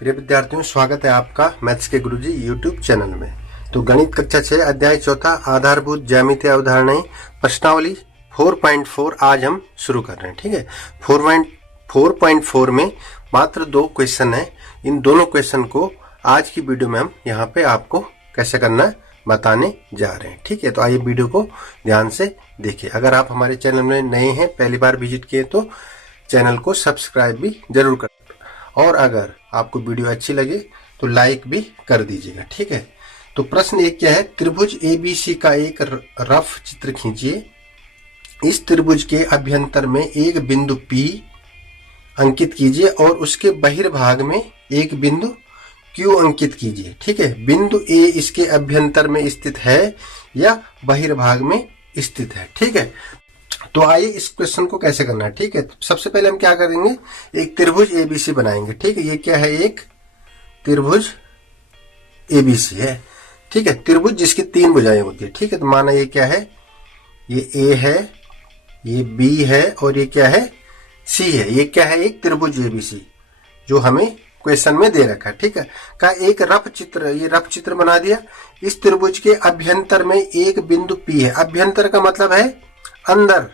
प्रिय विद्यार्थियों, स्वागत है आपका मैथ्स के गुरुजी यूट्यूब चैनल में। तो गणित कक्षा 6 अध्याय 4 आधारभूत ज्यामितीय अवधारणाएं प्रश्नावली 4.4 आज हम शुरू कर रहे हैं। ठीक है, 4.4 में मात्र 2 क्वेश्चन है। इन दोनों क्वेश्चन को आज की वीडियो में हम यहाँ पे आपको कैसे करना बताने जा रहे हैं। ठीक है, तो आइए वीडियो को ध्यान से देखिए। अगर आप हमारे चैनल में नए हैं, पहली बार विजिट किए, तो चैनल को सब्सक्राइब भी जरूर कर, और अगर आपको वीडियो अच्छी लगे तो लाइक भी कर दीजिएगा। ठीक है, तो प्रश्न एक क्या है, त्रिभुज ABC का एक रफ चित्र खींचिए। इस त्रिभुज के अभ्यंतर में एक बिंदु P अंकित कीजिए और उसके बहिर्भाग में एक बिंदु Q अंकित कीजिए। ठीक है, बिंदु A इसके अभ्यंतर में स्थित है या बहिर्भाग में स्थित है। ठीक है, तो आइए इस क्वेश्चन को कैसे करना है। ठीक है, सबसे पहले हम क्या करेंगे, एक त्रिभुज ABC बनाएंगे। ठीक है, ये क्या है, एक त्रिभुज ABC है। ठीक है, त्रिभुज जिसकी 3 भुजाएं होती है। ठीक है, तो माना ये क्या है, ये A है, ये B है और ये क्या है, C है। ये क्या है, एक त्रिभुज ABC जो हमें क्वेश्चन में दे रखा है। ठीक है, का एक रफ चित्र, ये रफ चित्र बना दिया। इस त्रिभुज के अभ्यंतर में एक बिंदु P है। अभ्यंतर का मतलब है अंदर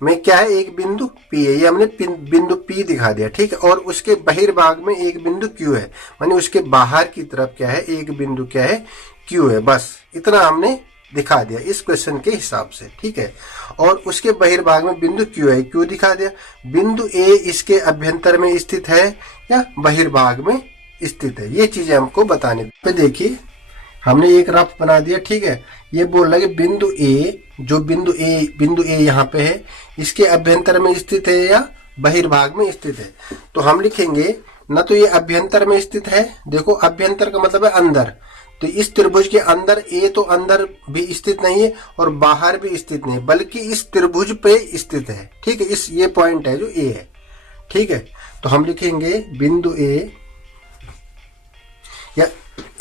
में क्या है, एक बिंदु P है। ये हमने बिंदु P दिखा दिया। ठीक है, और उसके बहिर्भाग में एक बिंदु Q है, माने उसके बाहर की तरफ क्या है, एक बिंदु क्या है, Q है। बस इतना हमने दिखा दिया इस क्वेश्चन के हिसाब से। ठीक है, और उसके बहिर्भाग में बिंदु Q है, Q दिखा दिया। बिंदु A इसके अभ्यंतर में स्थित है या बहिर्भाग में स्थित है, ये चीजें हमको बताने पे। देखिए, हमने एक रफ बना दिया। ठीक है, ये बोल रहा है कि बिंदु A, जो बिंदु A यहाँ पे है, इसके अभ्यंतर में स्थित है या बहिर्भाग में स्थित है। तो हम लिखेंगे न तो ये अभ्यंतर में स्थित है, देखो अभ्यंतर का मतलब है अंदर, तो इस त्रिभुज के अंदर A तो अंदर भी स्थित नहीं है और बाहर भी स्थित नहीं, बल्कि इस त्रिभुज पे स्थित है। ठीक है, इस ये पॉइंट है जो A है। ठीक है, तो हम लिखेंगे बिंदु A, या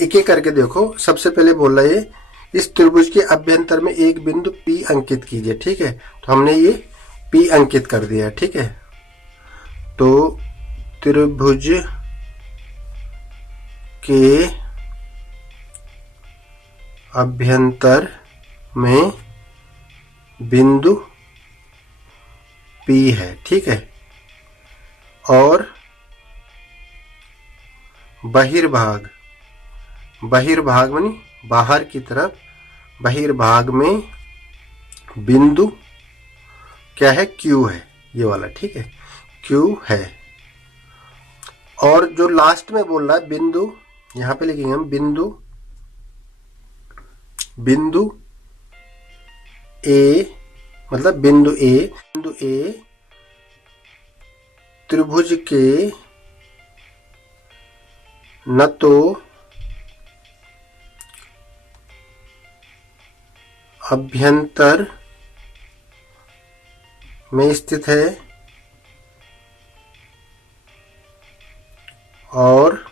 एक एक करके देखो। सबसे पहले बोल रहा है इस त्रिभुज के अभ्यंतर में एक बिंदु P अंकित कीजिए। ठीक है, तो हमने ये P अंकित कर दिया। ठीक है, तो त्रिभुज के अभ्यंतर में बिंदु P है। ठीक है, और बहिर्भाग मानी बाहर की तरफ, बहिर्भाग में बिंदु क्या है, Q है, ये वाला। ठीक है, Q है। और जो लास्ट में बोल रहा है बिंदु, यहां पे लिखेंगे हम बिंदु A, मतलब बिंदु A त्रिभुज के न तो अभ्यंतर में स्थित है और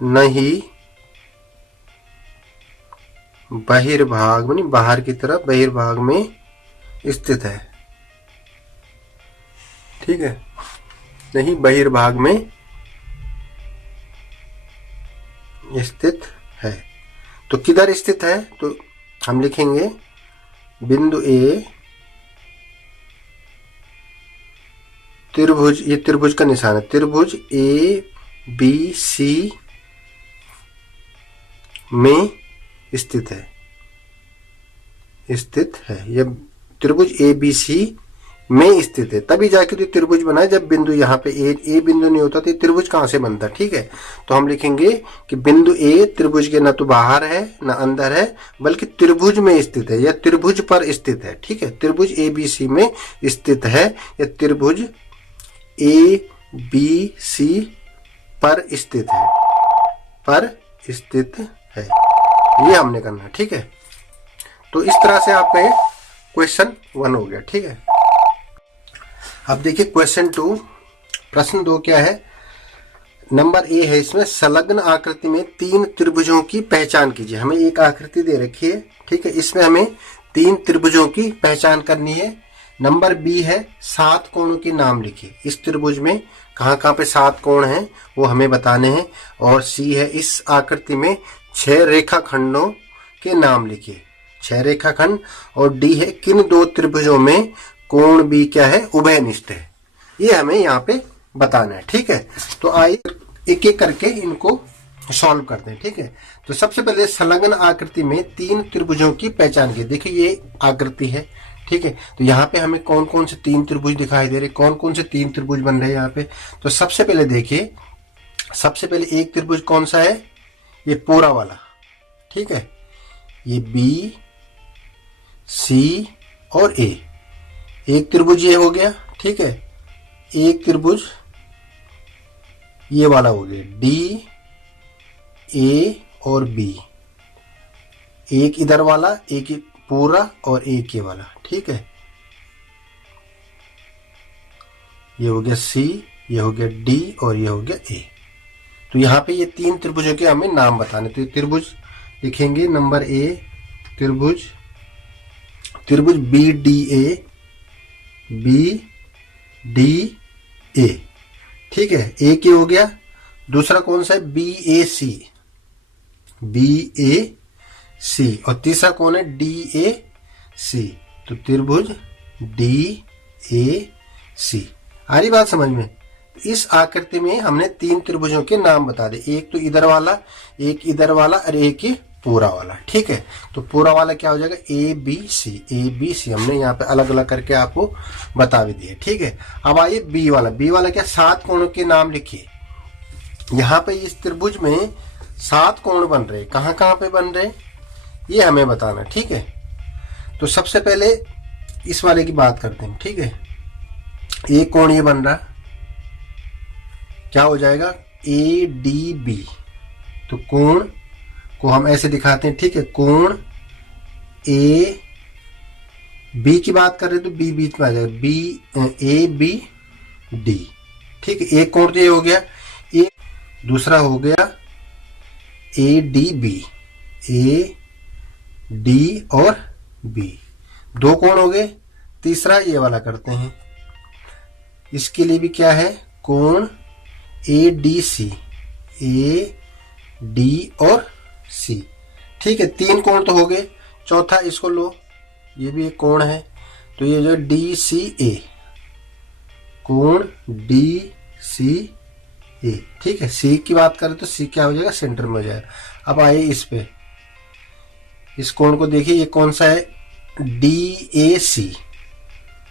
न ही बहिर्भाग मानी बाहर की तरफ, बहिर्भाग में स्थित है। ठीक है, नहीं बहिर्भाग में स्थित है। तो किधर स्थित है, तो हम लिखेंगे बिंदु A त्रिभुज, ये त्रिभुज का निशान है, त्रिभुज ABC में स्थित है। ये त्रिभुज ABC में स्थित है, तभी जाके तो त्रिभुज बना है। जब बिंदु यहाँ पे ए बिंदु नहीं होता तो त्रिभुज कहां से बनता। ठीक है, तो हम लिखेंगे कि बिंदु A त्रिभुज के न तो बाहर है न अंदर है, बल्कि त्रिभुज में स्थित है या त्रिभुज पर स्थित है। ठीक है, त्रिभुज ABC में स्थित है या त्रिभुज ABC पर स्थित है, ये हमने करना है। ठीक है, तो इस तरह से आपका ये क्वेश्चन 1 हो गया। ठीक है, अब देखिए क्वेश्चन 2, प्रश्न 2 क्या है, नंबर ए है, इसमें संलग्न आकृति में 3 त्रिभुजों की पहचान कीजिए। हमें एक आकृति दे रखी है। ठीक है, इसमें हमें 3 त्रिभुजों की पहचान करनी है। नंबर बी है 7 कोणों के नाम लिखिए। इस त्रिभुज में कहाँ कहाँ पे 7 कोण हैं वो हमें बताने हैं। और सी है इस आकृति में 6 रेखाखंडों के नाम लिखिए, 6 रेखाखंड। और डी है किन 2 त्रिभुजों में कोण बी क्या है, उभयनिष्ठ है। ये हमें यहाँ पे बताना है। ठीक है, तो आइए एक एक करके इनको सॉल्व करते हैं। ठीक है, तो सबसे पहले संलग्न आकृति में 3 त्रिभुजों की पहचान की। देखिए ये आकृति है। ठीक है, तो यहाँ पे हमें कौन कौन से 3 त्रिभुज दिखाई दे रहे, कौन कौन से 3 त्रिभुज बन रहे हैं यहाँ पे। तो सबसे पहले देखिए, सबसे पहले एक त्रिभुज कौन सा है, ये पूरा वाला। ठीक है, ये बी सी और ए, एक त्रिभुज ये हो गया। ठीक है, एक त्रिभुज ये वाला हो गया, डी ए और बी, एक इधर वाला, एक पूरा और एक ये वाला। ठीक है, ये हो गया सी, ये हो गया डी और ये हो गया ए। तो यहाँ पे ये 3 त्रिभुजों के हमें नाम बताने। तो ये त्रिभुज लिखेंगे, नंबर ए त्रिभुज, त्रिभुज B D A, B D A. ठीक है, एक ये हो गया। दूसरा कौन सा है, बी ए सी, बी ए सी। और तीसरा कौन है, डी ए सी। तो त्रिभुज डी ए सी। आ रही बात समझ में। इस आकृति में हमने 3 त्रिभुजों के नाम बता दे, एक तो इधर वाला, एक इधर वाला और एक ये पूरा वाला। ठीक है, तो पूरा वाला क्या हो जाएगा, A B C, A B C हमने यहाँ पे अलग अलग करके आपको बता भी दिए। ठीक है, अब आइए बी वाला। बी वाला क्या, 7 कोणों के नाम लिखिए। यहाँ पे इस त्रिभुज में 7 कोण बन रहे, कहाँ कहाँ पे बन रहे ये हमें बताना। ठीक है, तो सबसे पहले इस वाले की बात करते हैं। ठीक है, एक कोण ये बन रहा, क्या हो जाएगा, ए डी बी। तो कोण को हम ऐसे दिखाते हैं। ठीक है, कोण ए बी की बात कर रहे तो बी बीच में आ जाएगा, बी ए बी डी। ठीक है, एक कोण तो ये हो गया, एक दूसरा हो गया A D B, A D और बी, 2 कोण हो गए। तीसरा ये वाला करते हैं, इसके लिए भी क्या है, कोण A D C, A D और सी। ठीक है, 3 कोण तो हो गए। चौथा इसको लो, ये भी एक कोण है, तो ये जो डी सी ए, कोण डी सी ए। ठीक है, सी की बात करें तो सी क्या हो जाएगा, सेंटर में हो जाएगा। अब आइए इस पे, इस कोण को देखिए, ये कौन सा है, डी ए सी,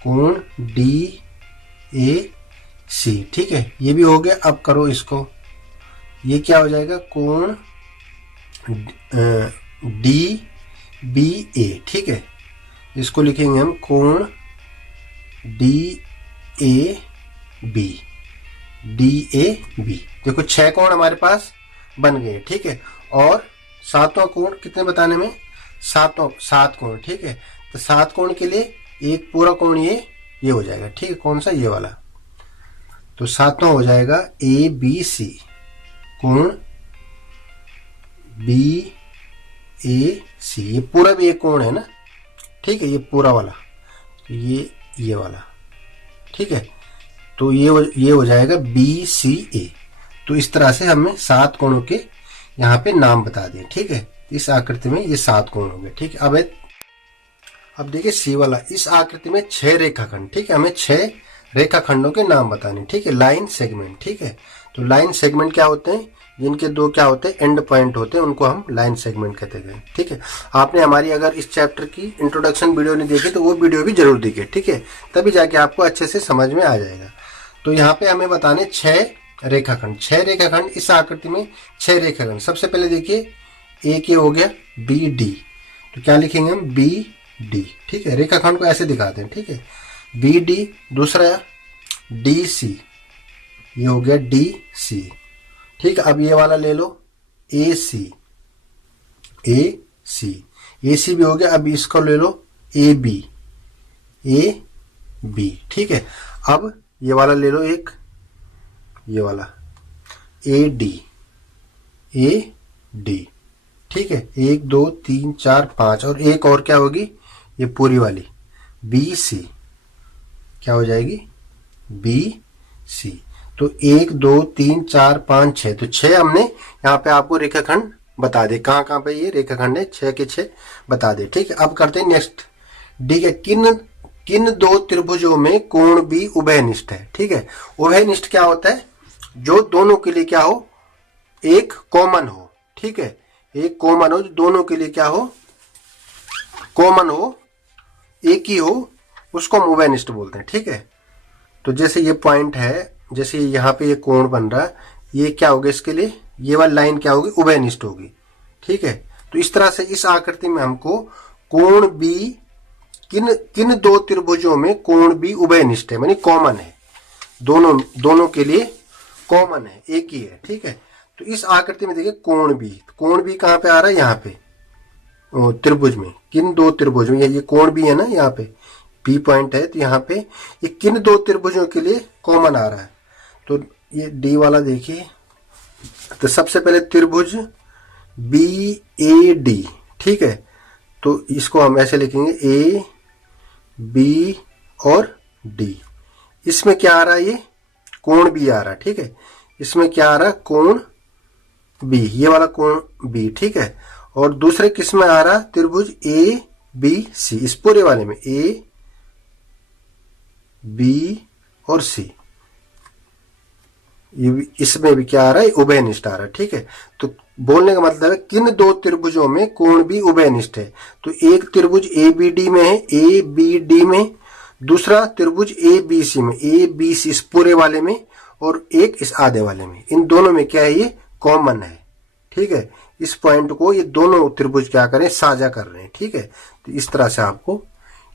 कोण डी ए सी। ठीक है, ये भी हो गया। अब करो इसको, ये क्या हो जाएगा, कोण डी बी ए। ठीक है, इसको लिखेंगे हम कोण D A B, D A B. देखो 6 कोण हमारे पास बन गए। ठीक है, और 7वां कोण कितने बताने में, 7 कोण। ठीक है, तो 7 कोण के लिए एक पूरा कोण ये हो जाएगा। ठीक है, कौन सा, ये वाला। तो 7वां हो जाएगा ए बी सी, कोण बी ए सी। ये पूरा भी एक कोण है ना। ठीक है, ये पूरा वाला, तो ये वाला। ठीक है, तो ये हो जाएगा बी सी ए। तो इस तरह से हमने 7 कोणों के यहाँ पे नाम बता दिए। ठीक है, इस आकृति में ये 7 कोण हो गए। ठीक है, अब देखिए सी वाला, इस आकृति में 6 रेखाखंड। ठीक है, हमें 6 रेखाखंडों के नाम बताने। ठीक है, लाइन सेगमेंट। ठीक है, तो लाइन सेगमेंट क्या होते हैं, जिनके 2 क्या होते हैं, एंड पॉइंट होते हैं, उनको हम लाइन सेगमेंट कहते हैं। ठीक है, आपने हमारी अगर इस चैप्टर की इंट्रोडक्शन वीडियो नहीं देखी तो वो वीडियो भी जरूर देखिए। ठीक है, तभी जाके आपको अच्छे से समझ में आ जाएगा। तो यहाँ पे हमें बताने 6 रेखाखंड। 6 रेखाखंड, इस आकृति में 6 रेखाखंड। सबसे पहले देखिए, एक ये हो गया बी डी, तो क्या लिखेंगे हम, बी डी। ठीक है, रेखाखंड को ऐसे दिखाते हैं। ठीक है, बी डी। दूसरा डी सी, ये हो गया डी सी। ठीक है, अब ये वाला ले लो, ए सी, ए सी, ए सी भी हो गया। अब इसको ले लो, ए बी, ए बी। ठीक है, अब ये वाला ले लो, एक ये वाला ए डी, ए डी। ठीक है, 1 2 3 4 5, और एक और क्या होगी, ये पूरी वाली बी सी, क्या हो जाएगी, बी सी। तो 1 2 3 4 5 6, तो 6 हमने यहाँ पे आपको रेखाखंड बता दे, कहाँ कहाँ पे ये रेखाखंड है, 6 के 6 बता दे। ठीक है, अब करते हैं नेक्स्ट। डी है, किन दो त्रिभुजों में कोण भी उभयनिष्ठ है। ठीक है, उभयनिष्ठ क्या होता है, जो दोनों के लिए क्या हो, एक कॉमन हो। ठीक है, एक कॉमन हो, जो दोनों के लिए क्या हो, कॉमन हो, एक ही हो, उसको हम उभयनिष्ठ बोलते हैं। ठीक है, तो जैसे ये पॉइंट है, जैसे यहाँ पे ये कोण बन रहा है, ये क्या होगा, इसके लिए ये वाली लाइन क्या होगी, उभयनिष्ठ होगी। ठीक है, तो इस तरह से इस आकृति में हमको कोण बी, किन दो त्रिभुजों में कोण बी उभयनिष्ठ है, मानी कॉमन है, दोनों के लिए कॉमन है, एक ही है। ठीक है, तो इस आकृति में देखिए कोण बी कहाँ पे आ रहा है, यहाँ पे त्रिभुज में, किन दो त्रिभुज में, ये कोण बी है ना, यहाँ पे पी पॉइंट है, तो यहाँ पे ये किन दो त्रिभुजों के लिए कॉमन आ रहा है। तो ये डी वाला देखिए, तो सबसे पहले त्रिभुज बी ए डी। ठीक है, तो इसको हम ऐसे लिखेंगे, ए बी और डी। इसमें क्या आ रहा है, ये कोण बी आ रहा है। ठीक है, इसमें क्या आ रहा है, कोण बी, ये वाला कोण बी। ठीक है, और दूसरे किस में आ रहा, त्रिभुज ए बी सी, इस पूरे वाले में ए बी और सी, इसमें भी क्या आ रहा है, उभयनिष्ठ आ रहा है। ठीक है, तो बोलने का मतलब है किन दो त्रिभुजों में कोण भी उभयनिष्ठ है। तो एक त्रिभुज ए बी डी में है, ए बी डी में, दूसरा त्रिभुज ए बी सी में, ए बी सी इस पूरे वाले में, और एक इस आधे वाले में, इन दोनों में क्या है, ये कॉमन है। ठीक है, इस पॉइंट को ये दोनों त्रिभुज क्या करें, साझा कर रहे हैं। ठीक है, तो इस तरह से आपको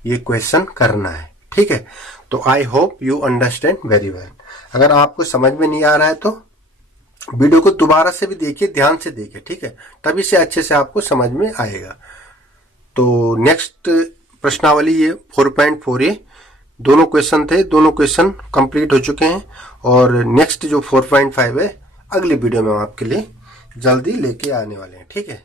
ये क्वेश्चन करना है। ठीक है, तो I hope you understand very well. अगर आपको समझ में नहीं आ रहा है तो वीडियो को दोबारा से भी देखिए, ध्यान से देखिए। ठीक है, तभी से अच्छे से आपको समझ में आएगा। तो नेक्स्ट प्रश्नावली ये 4.4 ये दोनों क्वेश्चन थे, दोनों क्वेश्चन कंप्लीट हो चुके हैं, और नेक्स्ट जो 4.5 है अगली वीडियो में हम आपके लिए जल्दी लेके आने वाले हैं। ठीक है।